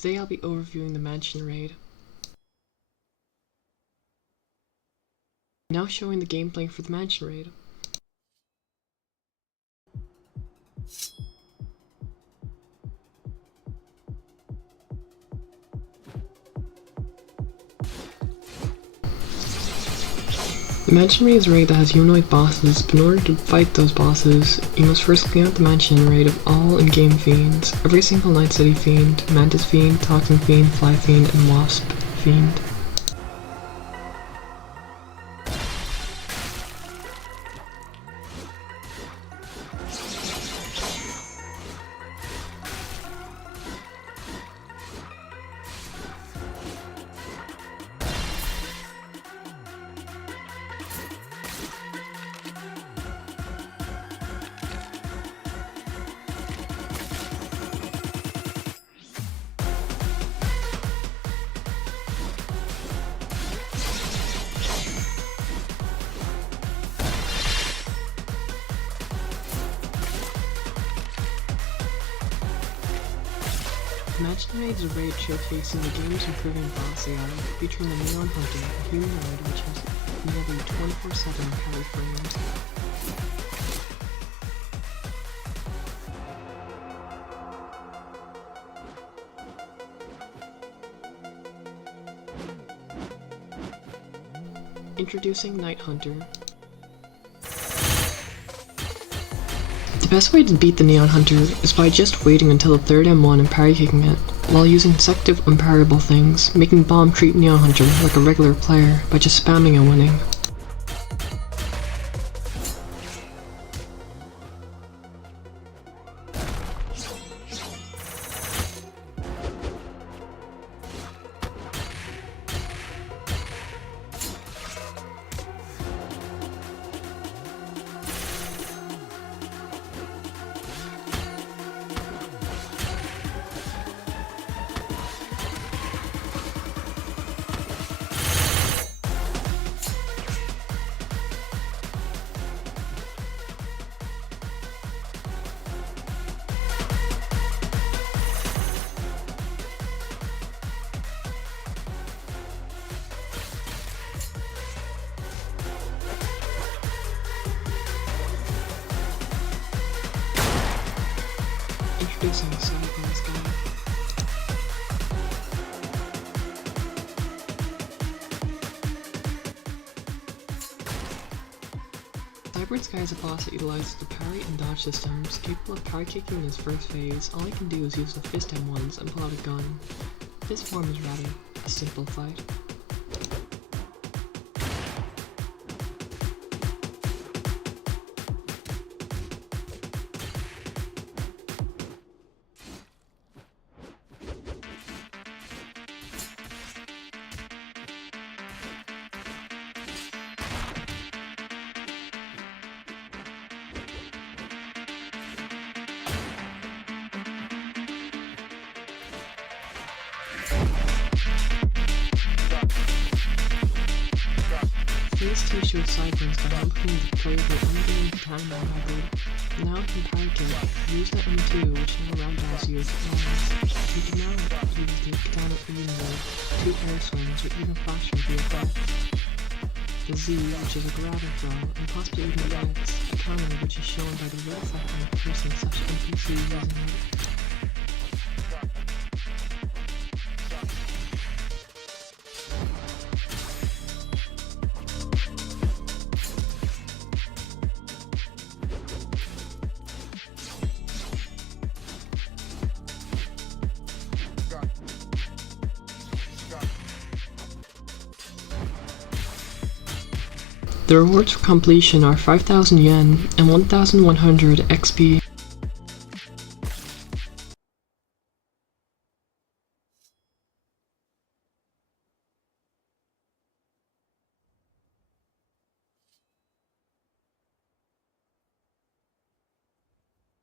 Today I'll be overviewing the Mansion Raid. Now showing the gameplay for the Mansion Raid. The Mansion Raid is a raid that has humanoid bosses, but in order to fight those bosses, you must first clean out the Mansion Raid of all in-game fiends. Every single Night City fiend, Mantis fiend, Toxin fiend, Fly fiend, and Wasp fiend. Mansion Raid is a raid showcasing the game's improving boss AI, featuring the Neon Hunter, a humanoid which has nearly 24/7 carry frames. Introducing Night Hunter. The best way to beat the Neon Hunter is by just waiting until the third M1 and parry kicking it, while using consecutive unparryable things, making Bomb treat Neon Hunter like a regular player by just spamming and winning. Introducing Cyber's Guide. Cyber's Guide is a boss that utilizes the parry and dodge systems, capable of parry kicking in his first phase. All he can do is use the fist M1s and pull out a gun. This form is rather a simple fight. Phase 2 shows Cyber's Guide looking to play the unbeaten Katana hybrid. Now he can parry kick, use the M2 which now ragdolls you as flies. He can now use the Katana Eden mode, 2 air swings or even flash with the effect. The Z, which is a grab and throw, and possibly even the X, a counter which is shown by the red effect on piercing such NPC using it. The rewards for completion are 5,000 yen and 1,100 XP.